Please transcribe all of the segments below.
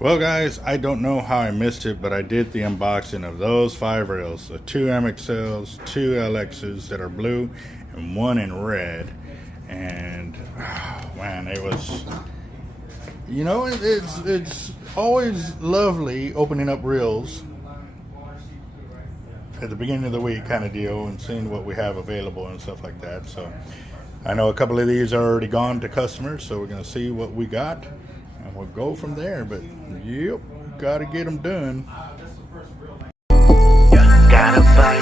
Well guys, I don't know how I missed it, but I did the unboxing of those 5 reels. The 2 MXLs, 2 LXs that are blue, and 1 in red. And oh, man, it was, you know, it's always lovely opening up reels at the beginning of the week kind of deal and seeing what we have available and stuff like that. So I know a couple of these are already gone to customers, so we're going to see what we got and we'll go from there. But yep, gotta get them done. Gotta bite.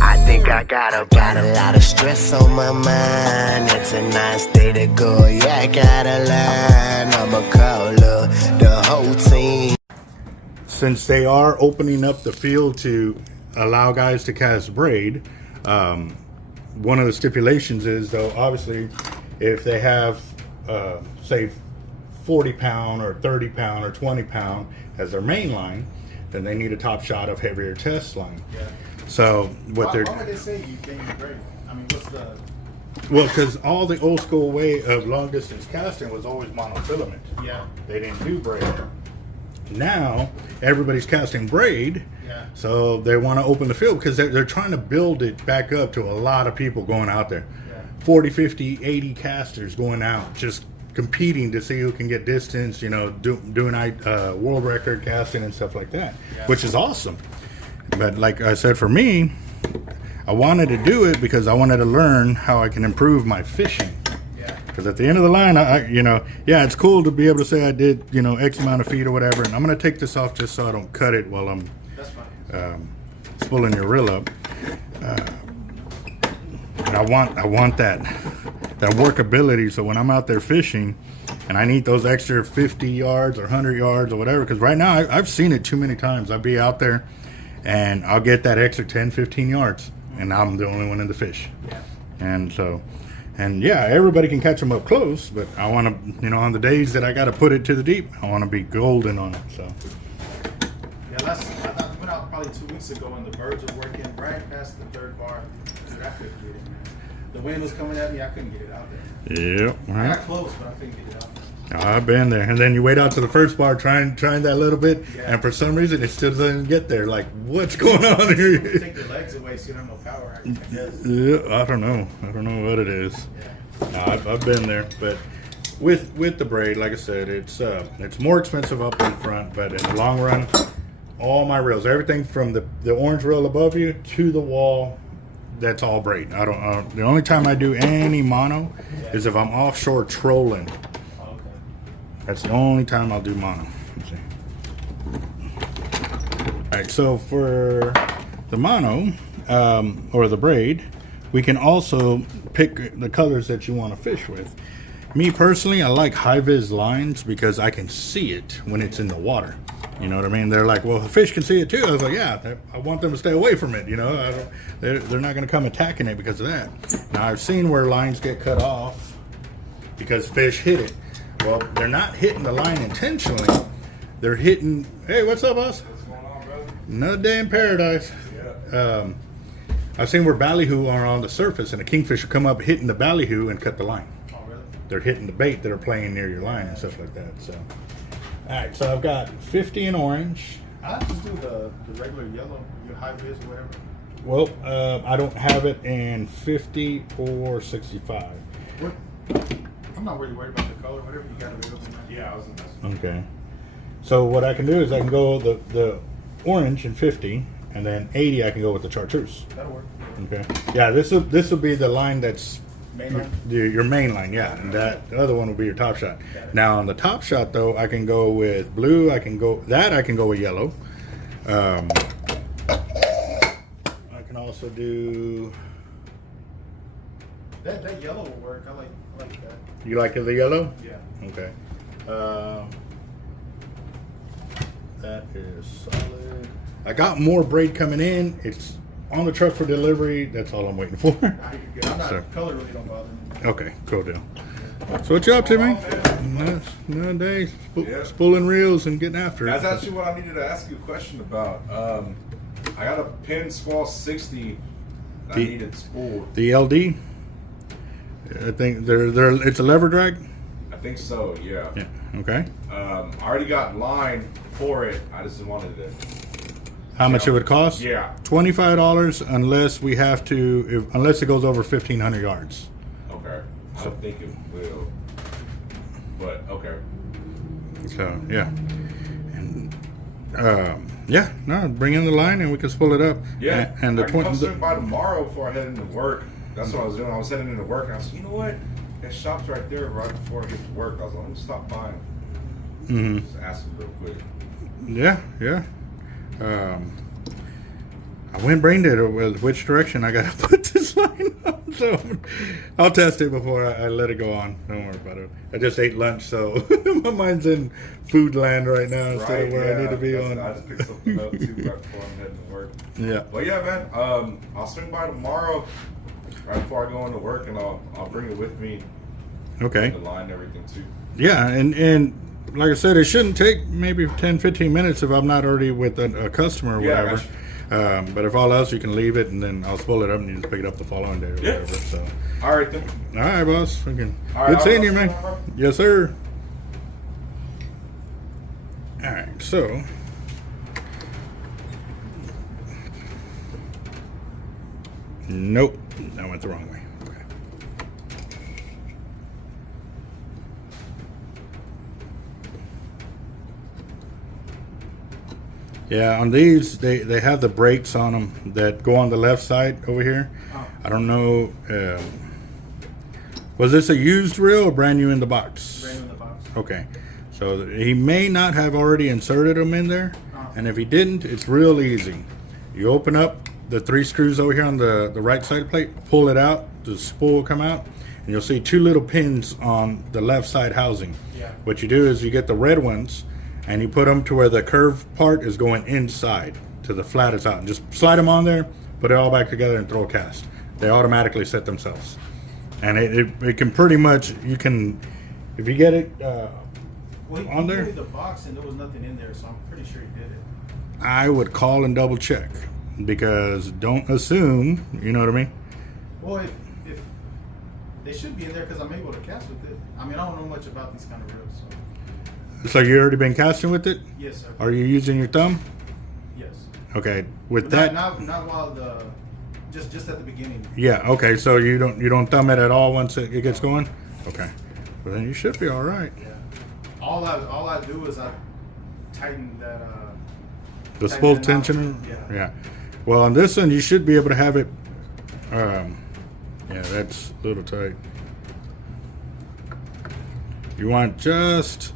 I think I got a lot of stress on my mind. It's a nice day to go. Yeah, I got a line. I'ma call up the whole team. Since they are opening up the field to allow guys to cast braid, one of the stipulations is, though, obviously, if they have, say, 40 pound or 30 pound or 20 pound as their main line, then they need a top shot of heavier test line. Yeah. So what why would they say you gain braid? I mean, what's the... Well, because all the old school way of long distance casting was always monofilament. Yeah. They didn't do braid. Now everybody's casting braid. Yeah. So they want to open the field because they're trying to build it back up to a lot of people going out there. Yeah. 40, 50, 80 casters going out, just competing to see who can get distance, you know, doing world record casting and stuff like that, yeah. Which is awesome. But like I said, for me, I wanted to do it because I wanted to learn how I can improve my fishing. Because at the end of the line, yeah, it's cool to be able to say I did, you know, X amount of feet or whatever. And I'm going to take this off just so I don't cut it while I'm spooling your reel up. And I want that workability. So when I'm out there fishing and I need those extra 50 yards or 100 yards or whatever, because right now I've seen it too many times. I'll be out there and I'll get that extra 10, 15 yards and I'm the only one in the fish. Yeah. And so... And yeah, everybody can catch them up close, but I want to, you know, on the days that I got to put it to the deep, I want to be golden on it. So. Yeah, I went out probably 2 weeks ago and the birds were working right past the 3rd bar. Dude, I couldn't get it, man. The wind was coming at me, I couldn't get it out there. Yep. I got close, but I couldn't get it out there. I've been there, and then you wait out to the 1st bar, trying that little bit, yeah. And for some reason it still doesn't get there. Like, what's going on here? You take your legs away, so you don't have no power. I guess. Yeah, I don't know what it is. Yeah. I've been there, but with the braid, like I said, it's more expensive up in front, but in the long run, all my reels, everything from the orange reel above you to the wall, that's all braid. The only time I do any mono is if I'm offshore trolling. That's the only time I'll do mono. Alright, so for the mono, or the braid, we can also pick the colors that you want to fish with. Me personally, I like high-vis lines because I can see it when it's in the water. You know what I mean? They're like, well, the fish can see it too. I was like, yeah, I want them to stay away from it. You know, they're not going to come attacking it because of that. Now, I've seen where lines get cut off because fish hit it. Well, they're not hitting the line intentionally. They're hitting, hey, what's up, boss? What's going on, brother? Another day in paradise. Yeah. I've seen where ballyhoo are on the surface and a kingfish will come up hitting the ballyhoo and cut the line. Oh, really? They're hitting the bait that are playing near your line and stuff like that. So, all right, so I've got 50 in orange. I just do the regular yellow, your high vis or whatever. Well, I don't have it in 50 or 65. What? I'm not really worried about the color, whatever you got available. Yeah, I was in this. Okay. So what I can do is I can go the orange in 50, and then 80 I can go with the chartreuse. That'll work. Okay. Yeah, this will be the line that's your main line, yeah, and the other one will be your top shot. Now on the top shot though, I can go with blue. I can go with yellow. I can also do. That yellow will work. I like that. You like the yellow? Yeah. Okay. That is solid. I got more braid coming in. It's on the truck for delivery. That's all I'm waiting for. Color really don't bother me. Okay, cool deal. So what you up to, man? Nowadays, spooling reels and getting after it. That's actually what I needed to ask you a question about. I got a pin squall 60 that I needed spooled. The LD? I think it's a lever drag. I think so. Yeah. Yeah. Okay. I already got line for it. I just wanted to. How much it would cost? Yeah. $25 unless we have to, unless it goes over 1,500 yards. Okay. I don't think it will. But okay. So yeah, and yeah, no, bring in the line and we can spool it up. Yeah. And the I can come 20. by tomorrow before I head into work. That's what I was doing. I was heading into work and I was like, you know what? That shop's right there right before I get to work. I was like, let me stop by and just ask them real quick. Yeah, yeah. I went brain dead with which direction I gotta put this line on. So I'll test it before I let it go on. Don't worry about it. I just ate lunch, so my mind's in food land right now instead of where I need to be on. I just picked something up too right before I'm heading to work. Yeah. But yeah, man, I'll swing by tomorrow right before I go into work and I'll bring it with me. Okay. The line and everything too. Yeah, and like I said, it shouldn't take maybe 10, 15 minutes if I'm not already with a customer or Yeah, whatever. But if all else, you can leave it and then I'll spool it up and you just pick it up the following day or Yeah. whatever. So, All right then. all right, boss. We can. All right, Good seeing you, I'll man. see you tomorrow. Yes, sir. All right, so. Nope, that went the wrong way. Okay. Yeah, on these, they have the brakes on them that go on the left side over here. Oh. I don't know. Was this a used reel or brand new in the box? Brand new in the box. Okay. So he may not have already inserted them in there. Oh. And if he didn't, it's real easy. You open up the 3 screws over here on the right side plate, pull it out, the spool will come out, and you'll see 2 little pins on the left side housing. Yeah. What you do is you get the red ones and you put them to where the curved part is going inside to the flattest out, and just slide them on there, put it all back together and throw a cast. They automatically set themselves. And it can pretty much, you can, if you get it Well, he on there, gave me the box and there was nothing in there, so I'm pretty sure he did it. I would call and double check, because don't assume, you know what I mean? Well, if they should be in there because I'm able to cast with it. I mean, I don't know much about these kind of reels. So. So you already been casting with it? Yes, sir. Are you using your thumb? Yes. Okay, with But that. not while just at the beginning. Yeah. Okay. So you don't thumb it at all once it gets going. Okay. Well, then you should be all right. Yeah. All I do is I tighten that. The tighten spool the knob. tension. Yeah. Yeah. Well, on this one, you should be able to have it. Yeah, that's a little tight. You want just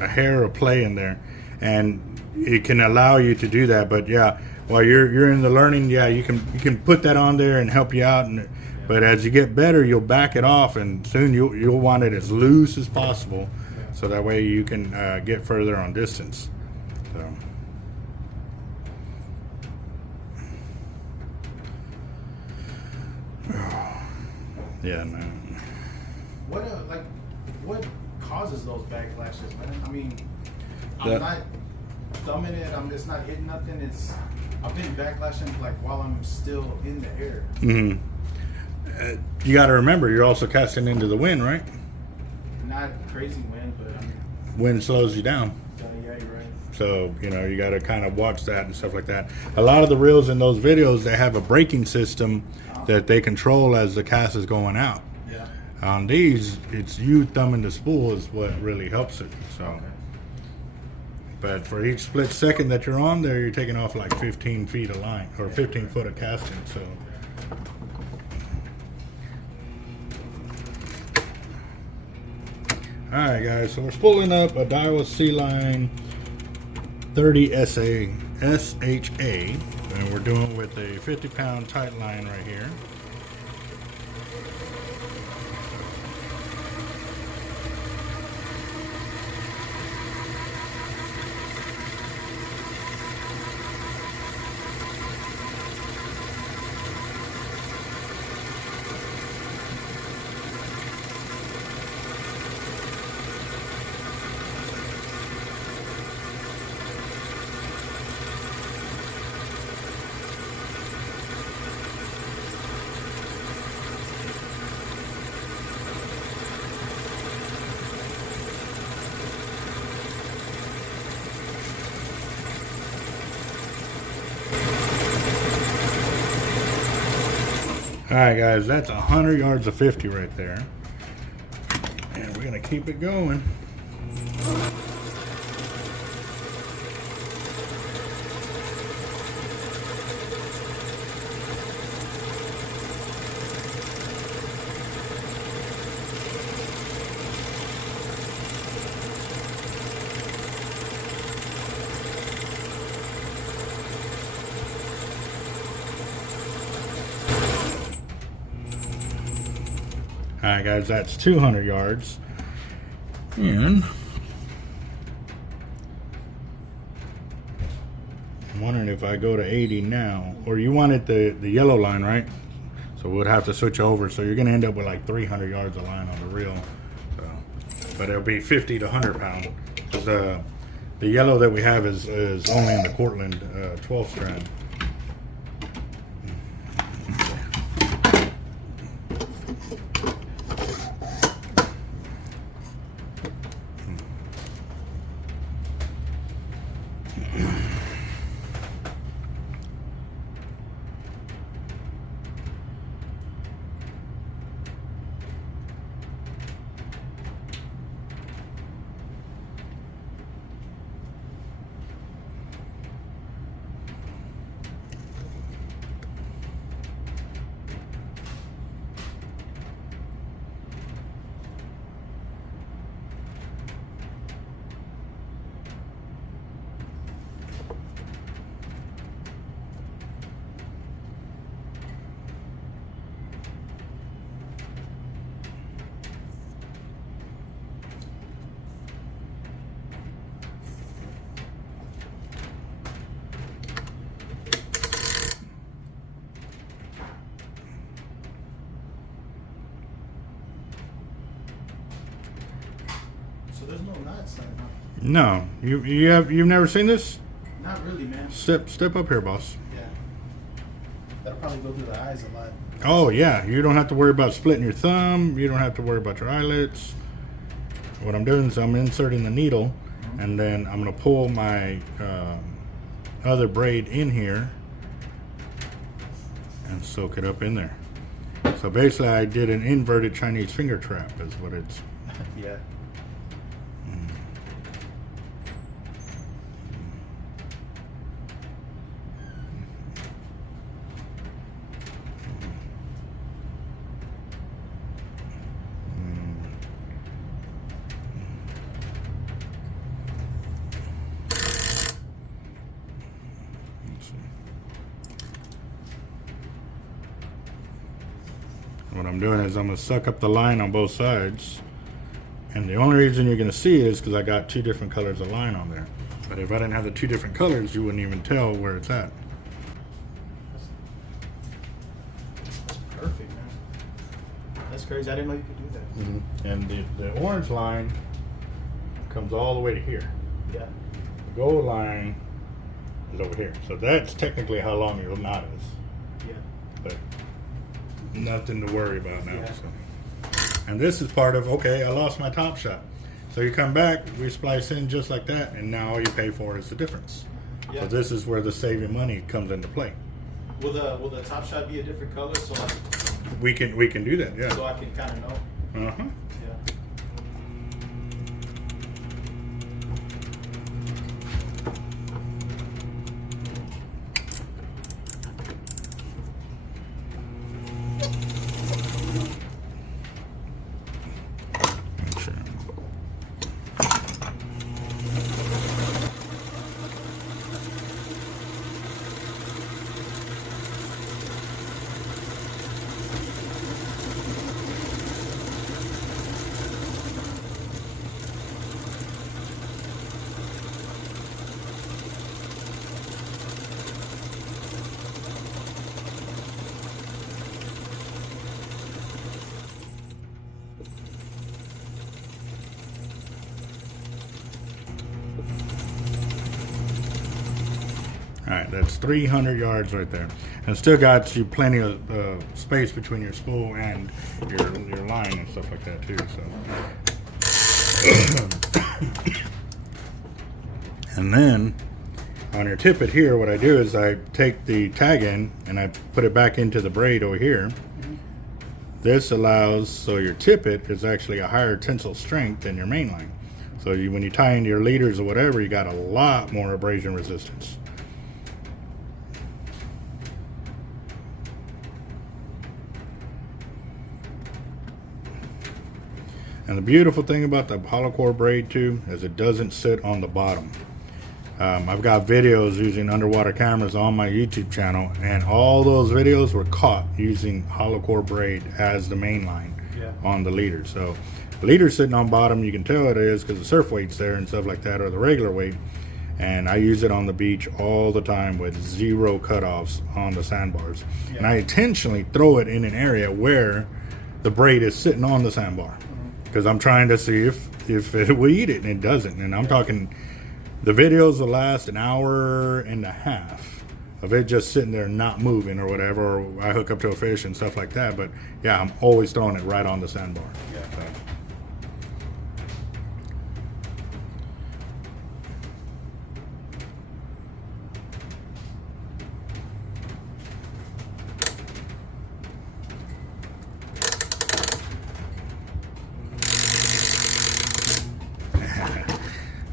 a hair of play in there, and it can allow you to do that. But yeah, while you're in the learning, yeah, you can put that on there and help you out. And but as you get better, you'll back it off, and soon you'll want it as loose as possible, so that way you can get further on distance. So. Yeah, no. What causes those backlashes, man? I mean, That- I'm not thumbing it. It's not hitting nothing. I've been backlashing like while I'm still in the air. Mm-hmm. You got to remember, you're also casting into the wind, right? Not crazy wind, but I mean, Wind slows you down. yeah, you're right. So, you got to kind of watch that and stuff like that. A lot of the reels in those videos, they have a braking system that they control as the cast is going out. Yeah. On these, it's you thumbing the spool is what really helps it. So, Okay. but for each split second that you're on there, you're taking off like 15 feet of line or 15 foot of casting. So, all right, guys. So we're spooling up a diawa C-line 30 SHA, and we're doing with a 50-pound tight line right here. All right, guys, that's 100 yards of 50 right there. And we're gonna keep it going. Alright guys, that's 200 yards. And I'm wondering if I go to 80 now, or you wanted the yellow line, right? So we'll have to switch over. So you're gonna end up with like 300 yards of line on the reel. So, but it'll be 50 to 100 pound. Because the yellow that we have is only in the Cortland 12 strand. So there's no knots then, huh? No, you've never seen this? Not really, man. Step up here, boss. Yeah. That'll probably go through the eyes a lot. Oh yeah, you don't have to worry about splitting your thumb. You don't have to worry about your eyelids. What I'm doing is I'm inserting the needle, and then I'm gonna pull my other braid in here and soak it up in there. So basically, I did an inverted Chinese finger trap, is what it's. Yeah. What I'm doing is I'm going to suck up the line on both sides, and the only reason you're going to see it is because I got two different colors of line on there. But if I didn't have the two different colors, you wouldn't even tell where it's at. That's perfect, man. That's crazy. I didn't know you could do that. And the orange line comes all the way to here. Yeah. The gold line is over here. So that's technically how long your knot is. Yeah. But nothing to worry about now. Yeah. So. And this is part of, okay, I lost my top shot. So you come back, we splice in just like that, and now all you pay for is the difference. Yeah. So this is where the saving money comes into play. Will the top shot be a different color so We can do that, yeah. I can kind of know? Uh-huh. Yeah. Alright, that's 300 yards right there. And still got you plenty of space between your spool and your line and stuff like that too. So, and then on your tippet here, what I do is I take the tag in and I put it back into the braid over here. This allows, so your tippet is actually a higher tensile strength than your main line. So when you tie into your leaders or whatever, you got a lot more abrasion resistance. And the beautiful thing about the hollow core braid too is it doesn't sit on the bottom. I've got videos using underwater cameras on my YouTube channel, and all those videos were caught using hollow core braid as the main line on the leader. So the leader's sitting on bottom, you can tell it is because the surf weight's there and stuff like that, or the regular weight. And I use it on the beach all the time with 0 cutoffs on the sandbars. And I intentionally throw it in an area where the braid is sitting on the sandbar, because I'm trying to see if it will eat it, and it doesn't. And I'm talking, the videos will last an hour and a half of it just sitting there not moving or whatever, or I hook up to a fish and stuff like that. But yeah, I'm always throwing it right on the sandbar. Yeah.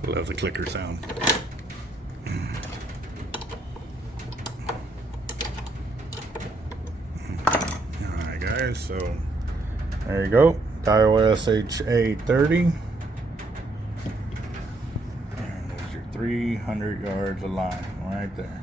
Love the clicker sound. Alright guys, so there you go. Diawa SHA-30. And there's your 300 yards of line right there.